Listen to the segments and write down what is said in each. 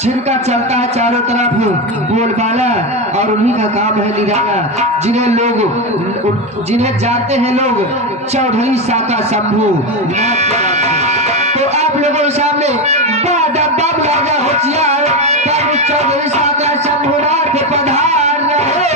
जिनका चलता है चारों तरफ बोलबाला और उन्हीं का काम है निराला, जिन्हें जानते हैं लोग चौधरी साका शंभू नाथ के नाम से। तो आप लोगों के सामने बम लगा होशियार तब चौधरी साका शंभू नाथ पधार रहे।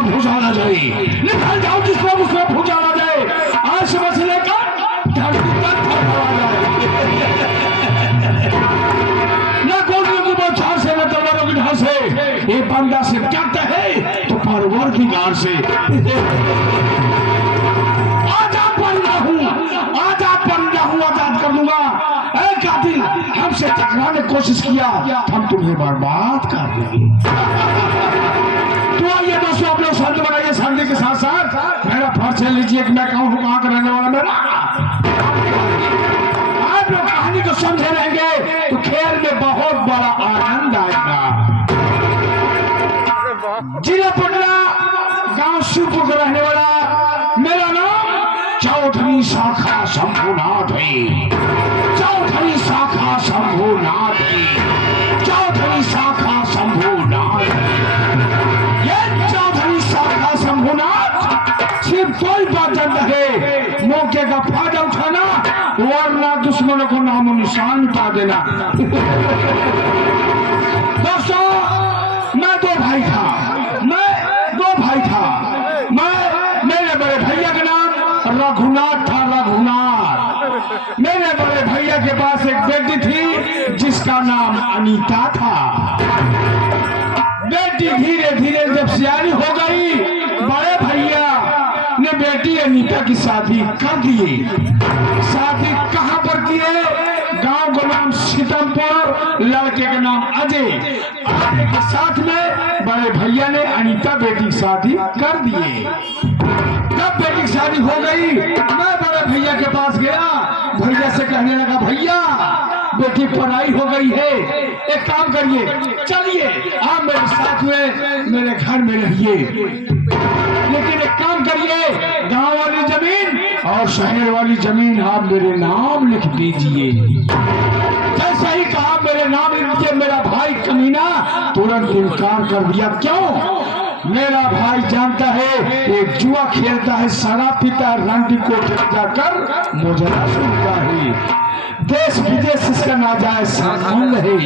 भूजाना जाए, निकल जाओ जिस तरफ उस तरफ भूजाना जाए, आज से बस लेकर धरती तक फड़फड़ा जाए। न गोलियों की बौछार से, न तलवारों की धार से, ये बंदा से कहता है तो परवरदिगार से। आजाद बंदा हूँ, आजाद कर दूंगा। ऐ कातिल, हमसे टकराने की कोशिश किया, हम तुम्हें बर्बाद कर देंगे। तो आइए दोस्तों, आप लोग शांति बनाइए, शांति के साथ साथ मेरा परिचय लीजिए कि मैं कौन हूँ, कहाँ का रहने वाला मेरा। आप लोग कहानी को समझे रहेंगे तो खेल में बहुत बड़ा आनंद आएगा। जिला पटना, गांव शिवपुर का रहने वाला, मेरा नाम चौधरी साका शंभूनाथ है। चौधरी साका शंभूनाथ है, चौधरी साका शंभूनाथ है। सिर्फ कोई बात जानता है, मौके का फायदा उठाना, वरना दुश्मनों को नामो निशान मिटा देना। दोस्तों, मैं दो भाई था। मेरे बड़े भैया का नाम रघुनाथ था, रघुनाथ। मेरे बड़े भैया के पास एक बेटी थी जिसका नाम अनीता था। बेटी धीरे धीरे जब सियानी हो गई, बड़े भैया ने बेटी अनीता की शादी कर दी। शादी कहाँ पर किए? गांव का नाम सीतमपुर, लड़के का नाम अजय। अजय के साथ में बड़े भैया ने अनीता बेटी की शादी कर दिए। जब बेटी की शादी हो गई, मैं बड़े भैया के पास गया, भैया से कहने लगा, भैया बेटी पढ़ाई हो गई है, एक काम करिए, चलिए आप मेरे साथ में मेरे घर में रहिए, लेकिन एक काम करिए, गांव वाली जमीन और शहर वाली जमीन आप मेरे नाम लिख दीजिए। जैसा ही कहा मेरे नाम लिख दीजिए, मेरा भाई कमीना तुरंत इनकार कर दिया। क्यों? मेरा भाई जानता है एक जुआ खेलता है, शराब पीता है, रंडी को जाकर मुजरा सुनता है। देश विदेश इसका नाजायज संबंध है।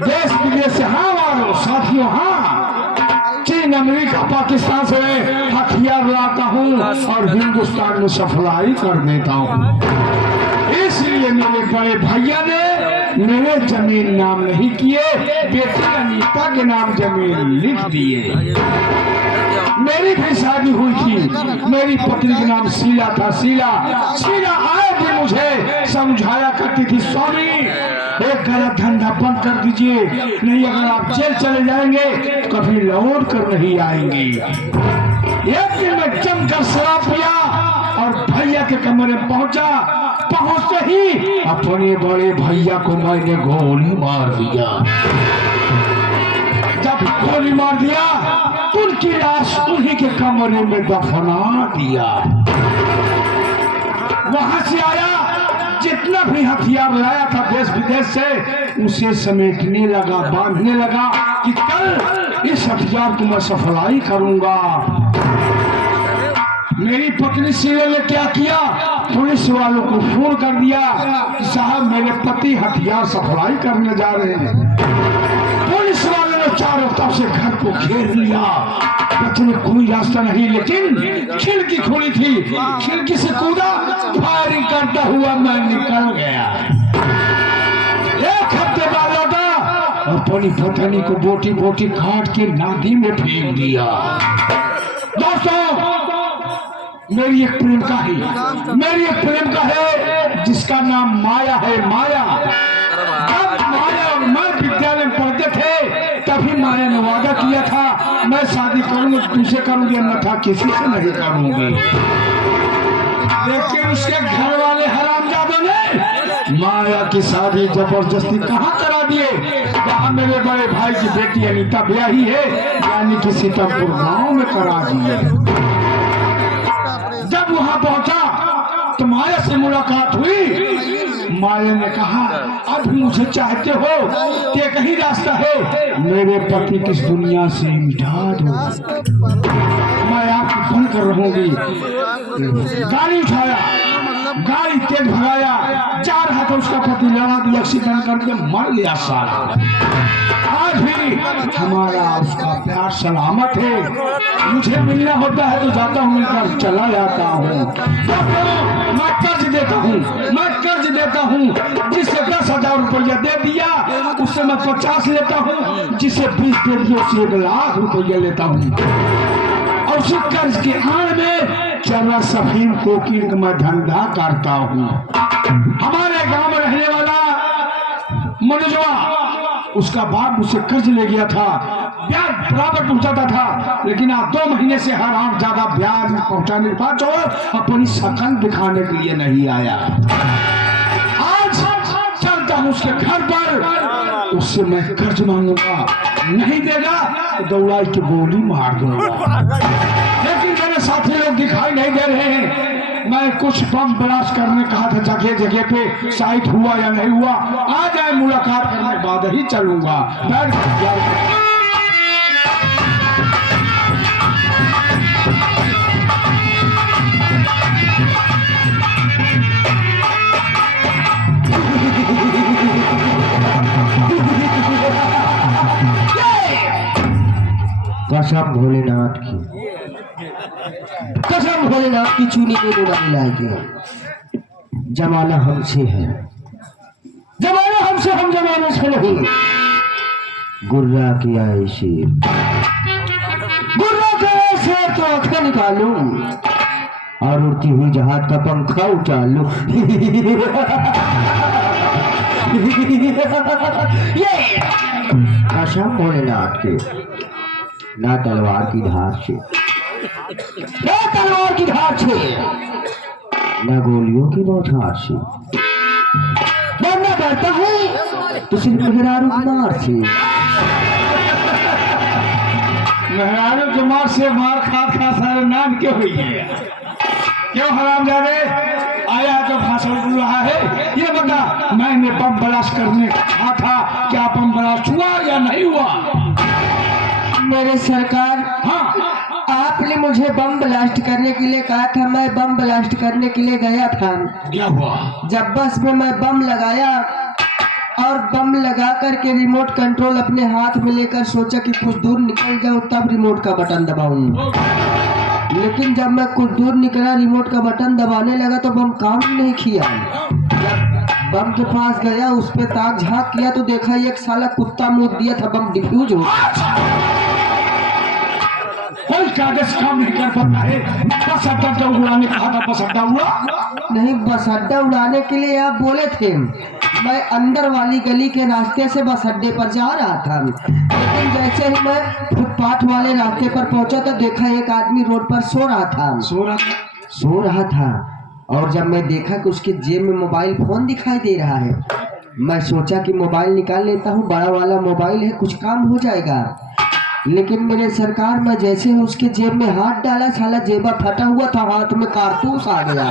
देश विदेश से हाँ वालों साथियों, हाँ, चीन, अमेरिका, पाकिस्तान से हथियार लाता हूँ और हिंदुस्तान में सप्लाई कर देता हूँ। इसलिए मेरे बड़े भैया ने मेरे जमीन नाम नहीं किए, बेटी अनीता के नाम जमीन लिख दिए। मेरी भी शादी हुई थी, मेरी पत्नी का नाम शीला था। शीला आए भी मुझे समझाया करती थी, स्वामी एक गलत धंधा बंद कर दीजिए, नहीं अगर आप जेल चले जाएंगे कभी लौट कर नहीं आएंगे। एक दिन मैं जमकर शराब पिया और भैया के कमरे में पहुंचते ही अपने बड़े भैया को मैंने गोली मार दिया। जब गोली मार दिया तो उनकी लाश उन्हीं के कमरे में दफना दिया। वहां से आया, जितना भी हथियार लाया था देश विदेश से, उसे समेटने लगा, बांधने लगा कि कल इस हथियार को मैं सप्लाई करूंगा। मेरी पत्नी शीला ने क्या किया, पुलिस वालों को फोन कर दिया कि साहब मेरे पति हथियार सप्लाई करने जा रहे हैं। पुलिस वालों ने चारों तरफ से घर को घेर लिया, बचने कोई रास्ता नहीं, लेकिन खिड़की खुली थी, खिड़की से कूदा, फायरिंग करता हुआ निकल गया। एक हफ्ते बाद लौटा, अपनी पत्नी को बोटी बोटी काट के नदी में फेंक दिया। दोस्तों, मेरी एक प्रेमिका है, मेरी एक प्रेमिका है जिसका नाम माया है। माया, जब माया और मैं विद्यालय में पढ़ते थे तभी माया ने वादा किया था मैं शादी करूंगी तुझसे करूंगी, अन्यथा किसी से नहीं करूंगी। लेकिन उसके घर वाले हरामजादों ने माया की शादी जबरदस्ती कहाँ करा दिए, जहाँ मेरे बड़े भाई की बेटी अनीता ब्याही है, यानी कि सीतापुर गांव में करा दिए। जब वहां पहुंचा तो माया से मुलाकात हुई। माया ने कहा अब मुझे चाहते हो, ये कहीं रास्ता है, मेरे पति किस दुनिया से मिटा दो, मैं आपकी बनकर रहूंगी। गाड़ी उठाया, गाड़ी तेज भगाया, जा रहा था उसका पति लड़ा दिया, एक्सीडेंट करके मर गया साला। आज भी हमारा उसका प्यार सलामत है। मुझे मिलना होता है तो जाता हूँ, मिलकर चला जाता हूँ। मैं कर्ज देता हूँ, मैं कर्ज देता हूँ। जिसे 10,000 रुपया दे दिया उससे मैं 50 लेता हूँ, जिसे 20 दे दिया उससे 1 लाख रुपया लेता हूँ। और उसी कर्ज के आड़ में चरवा सफीम कोकीन का मैं धंधा करता हूँ। हमारे गांव में रहने वाला मनोजवा, उसका बाप मुझसे कर्ज ले गया था, ब्याज बराबर पहुंचाता था, लेकिन आप 2 महीने से हराम ज्यादा ब्याज पहुंचाने के बाद अपनी शकल दिखाने के लिए नहीं आया। आज चलता हूँ उसके घर पर, उससे मैं कर्ज मांगूंगा, नहीं देगा तो दौड़ाई की गोली मार दूंगा। लेकिन मेरे साथी लोग दिखाई नहीं दे रहे हैं। मैं कुछ बम ब्लास्ट करने कहा था जगह जगह पे, साइट हुआ या नहीं हुआ, आ जाए मुलाकात करने के बाद ही चलूंगा। कसम भोलेनाथ की, कसम भोलेनाथ की चूनी को डूबा मिलाएगी। जमाना हमसे है, जमाना हमसे, हम जमाने से नहीं। गुर्रा किया है शेर, गुर्रा किया है शेर तो आंखें निकालूं और उड़ती हुई जहाज का पंखा उठा लूं। ये कसम भोलेनाथ की, ना तलवार की धार से, ना तलवार की धार से, ना गोलियों की बौछार से, मरना डरता है तो सिर्फ मेहरारू की मार से। मेहरारू की मार से मार खा खा सारे नाम क्यों हुई है? क्यों हरामजादे आया तो भाषण बोल रहा है? ये बता, मैंने बम ब्लास्ट करने कहा था, क्या बम ब्लास्ट हुआ या नहीं हुआ? मेरे सरकार, हाँ, आपने मुझे बम ब्लास्ट करने के लिए कहा था, मैं बम ब्लास्ट करने के लिए गया था। क्या हुआ? जब बस में मैं बम लगाया और बम लगा करके रिमोट कंट्रोल अपने हाथ में लेकर सोचा कि कुछ दूर निकल जाऊं तब रिमोट का बटन दबाऊं, लेकिन जब मैं कुछ दूर निकला रिमोट का बटन दबाने लगा तो बम काम नहीं किया। जब बम के पास गया, उस पे ताक झांक किया तो देखा एक साला कुत्ता मुंह दिया था, बम डिफ्यूज हो। कोई कागज काम नहीं कर पाता है। बस अड्डा तो उड़ाने कहा था, बस अड्डा उड़ा नहीं, बस अड्डा उड़ाने के लिए आप बोले थे। मैं अंदर वाली गली के रास्ते से बस अड्डे पर जा रहा था, लेकिन जैसे ही मैं फुटपाथ वाले रास्ते पर पहुंचा तो देखा एक आदमी रोड पर सो रहा था। और जब मैं देखा कि उसके जेब में मोबाइल फोन दिखाई दे रहा है, मैं सोचा कि मोबाइल निकाल लेता हूँ, बड़ा वाला मोबाइल है, कुछ काम हो जाएगा। लेकिन मेरे सरकार, मैं जैसे ही उसके जेब में हाथ डाला, साला जेबा फटा हुआ था, हाथ में कारतूस आ गया।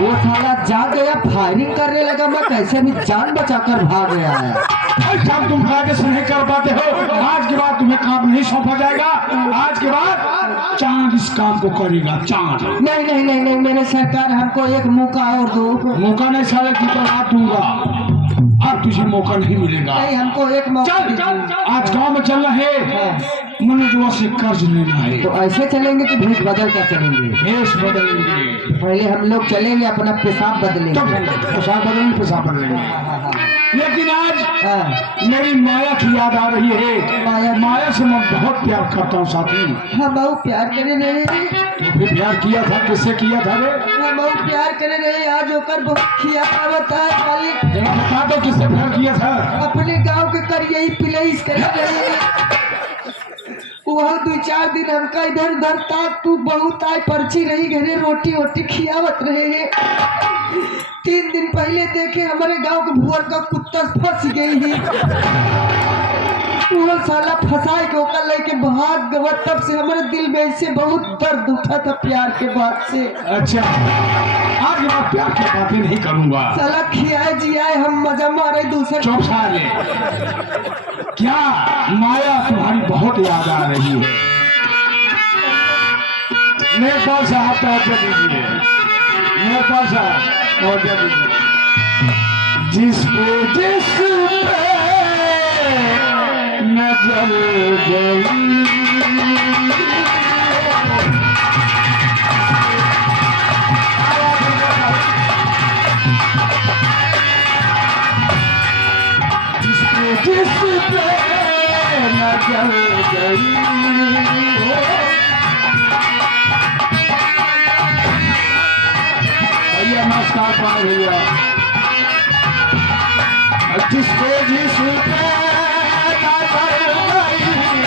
वो साला जा गया, फायरिंग करने लगा। मैं कैसे भी जान बचाकर भाग गया है। काम तुम कागज नहीं कर पाते हो। आज के बाद तुम्हें काम नहीं सौंपा जाएगा। आज के बाद चांद इस काम को करेगा, चांद। नहीं नहीं नहीं नहीं मेरे सरकार, हमको एक मौका और दो। मौका नहीं, साले की तो रात दूंगा, अब तुझे मौका नहीं मिलेगा। नहीं, हमको एक मौका चल, आज गांव में चल रहे, मनोजवा से कर्ज लेना है। तो ऐसे चलेंगे कि भेष बदल कर चलेंगे? भेष बदलेंगे, पहले हम लोग चलेंगे, अपना पेशाब बदलेंगे। पेशाब बदलेंगे, पेशाब बदलेंगे। लेकिन आज हाँ मेरी माया की याद आ रही है। माया से मैं बहुत प्यार करता हूँ साथी। हम बहुत प्यार करे रहे। तो फिर प्यार किया था, किससे किया था रे? हम बहुत प्यार करे रहे। आज होकर बहुत खिया पावत है मालिक। बता दो किससे प्यार किया था? अपने गांव के करिए पिलईस करे रहे। वहाँ 2-4 दिन हमका इधर उधर ताक तू बहुत आई पर्ची रही घरे, रोटी वोटी खियावत रहे हैं। 3 दिन पहले देखे हमारे गांव के भुअर का कुत्ता फंस गई है। वो साला फंसाए के ओकर लेके भाग गवा। तब से हमारे दिल में ऐसे बहुत दर्द उठा था प्यार के बाद से। अच्छा, आज मैं प्यार की बातें नहीं करूंगा। साला खियाए जियाए हम मजा मारे दूसरे। चुप साले, क्या माया तुम्हारी बहुत याद आ रही है। मेरे पास आप तवज्जो दीजिए, मेरे पास तवज्जो दीजिए। जिस पे नजर गई जिस पे नजर गई भैया, नमस्कार पाए भैया। जिस पे नजर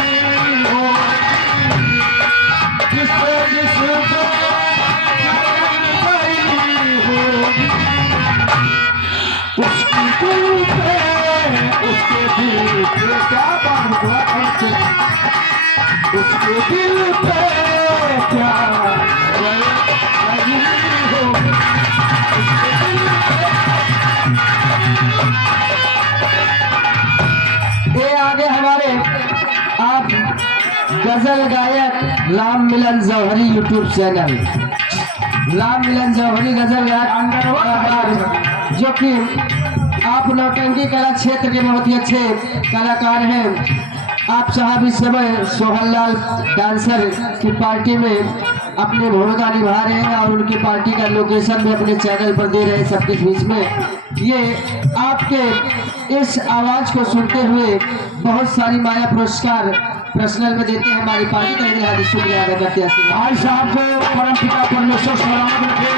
गई हो, जिस पे नजर गई हो, उसकी दिल पे, उसके दिल पे क्या बात हुआ, उसके दिल पे क्या लगी हो, उसके दिल पे। ये आगे हमारे आप गजल गायक राम मिलन जौहरी यूट्यूब चैनल, राम मिलन जौहरी गजल गायक, जो कि आप नौटंकी कला क्षेत्र के बहुत ही अच्छे कलाकार हैं। आप साहब इस समय सोहनलाल डांसर की पार्टी में अपनी भूमिका निभा रहे हैं और उनकी पार्टी का लोकेशन भी अपने चैनल पर दे रहे हैं सबके बीच में। ये आपके इस आवाज को सुनते हुए बहुत सारी माया पुरस्कार पर्सनल में देते हैं हमारी पार्टी का। हार्दिक शुक्रिया अदा करते हैं भाई साहब को, परम पिता परमेश्वर सलामत रखे।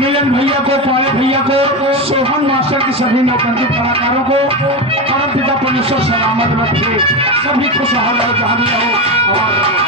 मिलन भैया को, पाले भैया को, सोहन मास्टर की सभी नौटंकी कलाकारों को परम पिता परमेश्वर सलामत रखे। सभी खुशहाल रहो, जहाँ भी रहो, आवाज रहो।